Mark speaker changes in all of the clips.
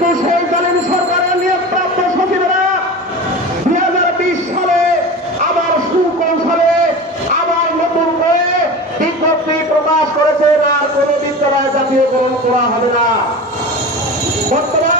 Speaker 1: কিন্তু সেই জালিম সরকারের নিয়োগপ্রাপ্ত সচিবেরা দুই হাজার বিশ সালে আবার সুকৌশলে, আবার নতুন করে বিজ্ঞপ্তি প্রকাশ করেছেন আর কোন বিদ্যালয় জাতীয়করণ করা হবে না। বর্তমান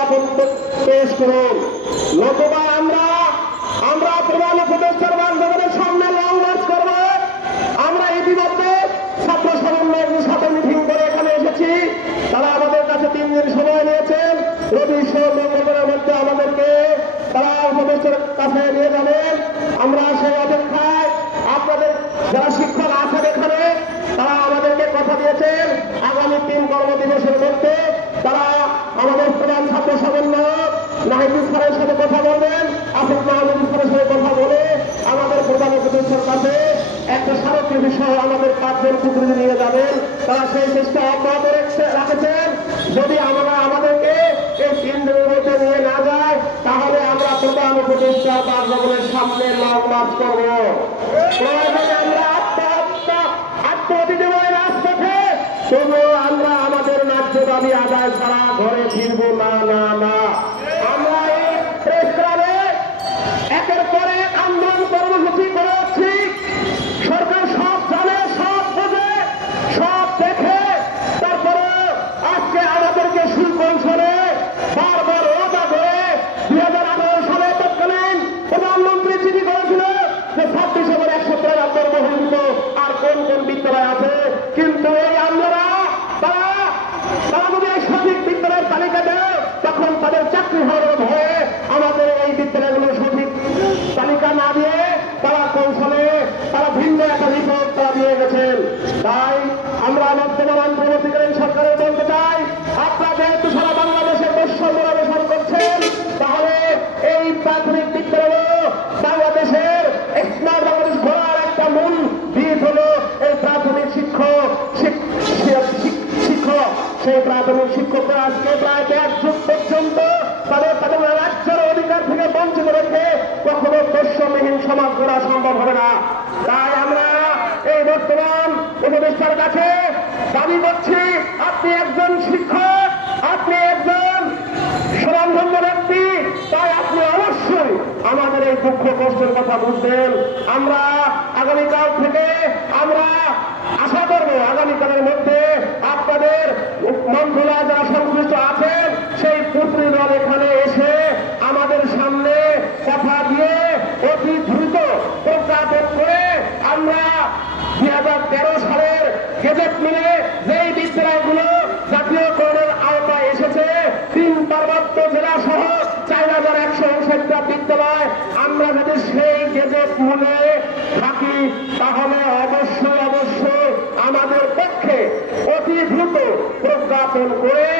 Speaker 1: একটা পেশ করুন নতুবা আমরা আমরা প্রধান উপদেষ্টার বান্ধবদের সামনে লং মার্চ করব। আমরা ইতিমধ্যে ছাত্র সমন্বয়ের সাথে মিটিং করে এখানে এসেছি। তারা আমাদের কাছে তিন দিন সময় নিয়েছেন। রবি মধ্যে আমাদেরকে তারা উপদেশের কাছে নিয়ে যাবেন। আমরা সেই অপেক্ষায় আপনাদের যারা শিক্ষক আছেন এখানে তারা আমাদেরকে কথা দিয়েছেন আগামী তিন কর্মদিবসের মধ্যে তারা আমাদের প্রধান ছাত্র সমন্বয়ক নাহিদুল স্যারের সাথে কথা বলবেন আসিফ মাহমুদ স্যারের সাথে কথা বলে আমাদের প্রধান উপদেশের কাছে একটা স্মারকীয় বিষয় আমাদের পাঁচজন প্রতিনিধি নিয়ে যাবেন তারা সেই চেষ্টা অব্যাহত রেখে- রাখেছেন যদি আমরা আমাদেরকে এই তিন দিনের মধ্যে নিয়ে না যায়, তাহলে আমরা প্রধান উপদেষ্টা বাসভবনের সামনে লং মার্চ করব। আমরা আমাদের ন্যায্য দাবি আদায় ছাড়া ঘরে ফিরবো না না আমরা এই প্রেস ক্লাবে একের পর এক আন্দোলন কর্মসূচি করে যাচ্ছি সরকার সব জানে সব বোঝে সব দেখে তারপরে আজকে আমাদেরকে সুকৌশলে বারবার ওটা করে দুই হাজার আঠারো সালে তৎকালীন প্রধানমন্ত্রী চিঠি করেছিল যে ছাব্বিশ হাজার একশো তিয়াত্তর বহির্ভূত আর কোন কোন বিদ্যালয় আছে কিন্তু এই আমরা তারা তারা যদি এই সঠিক বিদ্যালয়ের তালিকা দেয় তখন তাদের চাকরি হওয়ার ভয়ে আমাদের এই বিদ্যালয়গুলো সঠিক তালিকা না দিয়ে তারা কৌশলে তারা ভিন্ন একটা রিপোর্ট তারা দিয়ে গেছেন তাই আমরা বর্তমান অন্তর্বর্তীকালীন সরকারের বলতে চাই আপনারা যেহেতু সারা বাংলাদেশের বৈষম্য অবসান করছেন তাহলে এই প্রাথমিক বিদ্যালয় বাংলাদেশের স্মার্ট বাংলাদেশ ঘোরার একটা মূল দিক হলো এই প্রাথমিক শিক্ষক শিক- শিক- শিক- শিক্ষক সেই প্রাথমিক শিক্ষকরা আজকে প্রায় দেড় যুগ পর্যন্ত তাদের তাদের রাজ্যের অধিকার থেকে বঞ্চিত কখনো সমাজ করা সম্ভব হবে না। তাই আমরা এই বর্তমান উপদেষ্টার কাছে দাবি করছি, আপনি একজন শিক্ষক, আপনি একজন সুনামধন্য ব্যক্তি, তাই আপনি অবশ্যই আমাদের এই দুঃখ কষ্টের কথা বুঝবেন। আমরা আগামীকাল থেকে আমরা আশা করব আগামীকালের মধ্যে মন্ত্রণা যারা সংশ্লিষ্ট আছেন, সেই পুত্রী দল এখানে এসে আমাদের সামনে কথা দিয়ে অতি দ্রুত প্রজ্ঞাপন করে আমরা দুই হাজার তেরো সালের গেজেট মিলে যেই বিদ্যালয়গুলো জাতীয়করণের আওতায় এসেছে, তিন পার্বত্য জেলা সহ চার হাজার একশো উনষাটটা বিদ্যালয় আমরা যদি সেই গেজেট মূলে থাকি, তাহলে অবশ্যই অবশ্যই আমাদের পক্ষে অতি দ্রুত প্রজ্ঞাপন করে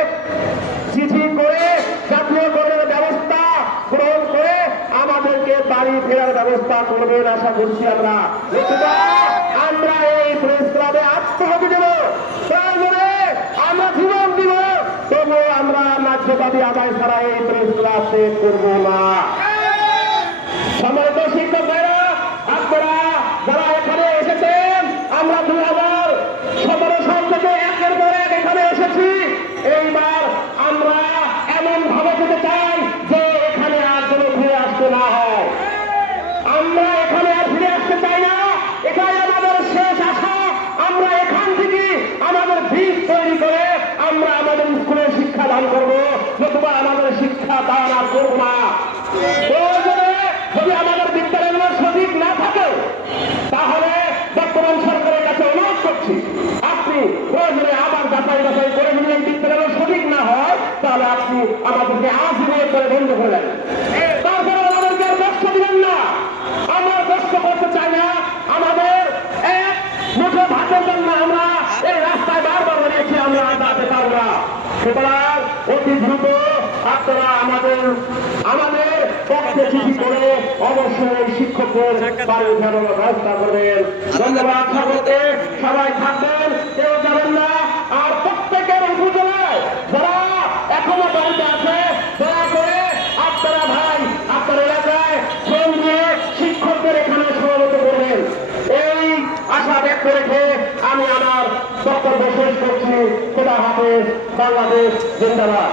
Speaker 1: চিঠি করে জাতীয়করণের ব্যবস্থা গ্রহণ করে আমাদেরকে বাড়ি ফেরার ব্যবস্থা করবেন আশা করছি আমরা। আমরা এই প্রেস ক্লাবে আত্মহতি দেব। আমরা জীবন দিব। তবুও আমরা দাবি আদায় ছাড়া এই প্রেস ক্লাব শেষ করব না সম্মানিত শিক্ষক ভাইরা আপনারা যারা এখানে এসেছেন আমরা দুই হাজার সতেরো সাল থেকে একের শিক্ষার বীজ তৈরি করে আমরা আমাদের স্কুলে শিক্ষা দান করব। নতুবা আমাদের শিক্ষা, দান আর করব না। যদি আমাদের বিদ্যালয়গুলো সঠিক না থাকে, তাহলে বর্তমান সরকারের কাছে অনুরোধ করছি, আপনি প্রয়োজনে আবার যাচাই বাছাই করে নিলেন এই বিদ্যালয় সঠিক না হয়, তাহলে আপনি আমাদেরকে নিয়ে করে বন্ধ করে দেন তারপরে আমাদেরকে আর কষ্ট দিবেন না আমরা কষ্ট করতে চাই না আমাদের এক মুঠো ভাতের জন্য আমরা এই রাস্তায় বারবার বেরিয়েছি আমরা যাতে পারব না সুতরাং অতি দ্রুত আপনারা আমাদের আমাদের পক্ষে চিঠি করে অবশ্যই শিক্ষকদের বাড়ি ফেরানোর ব্যবস্থা করবেন। ধন্যবাদ সকলকে, সবাই থাকবেন, কেউ যাবেন না। আর প্রত্যেকের উপজেলায় যারা এখনও বাড়িতে আছে, দয়া করে আপনারা ভাই, আপনার এলাকায় ফোন দিয়ে শিক্ষকদের এখানে সমাবেত করবেন। এই আশা ব্যক্ত রেখে আমি আমার বক্তব্য শেষ করছি। খোদা হাফেজ, বাংলাদেশ জিন্দাবাদ।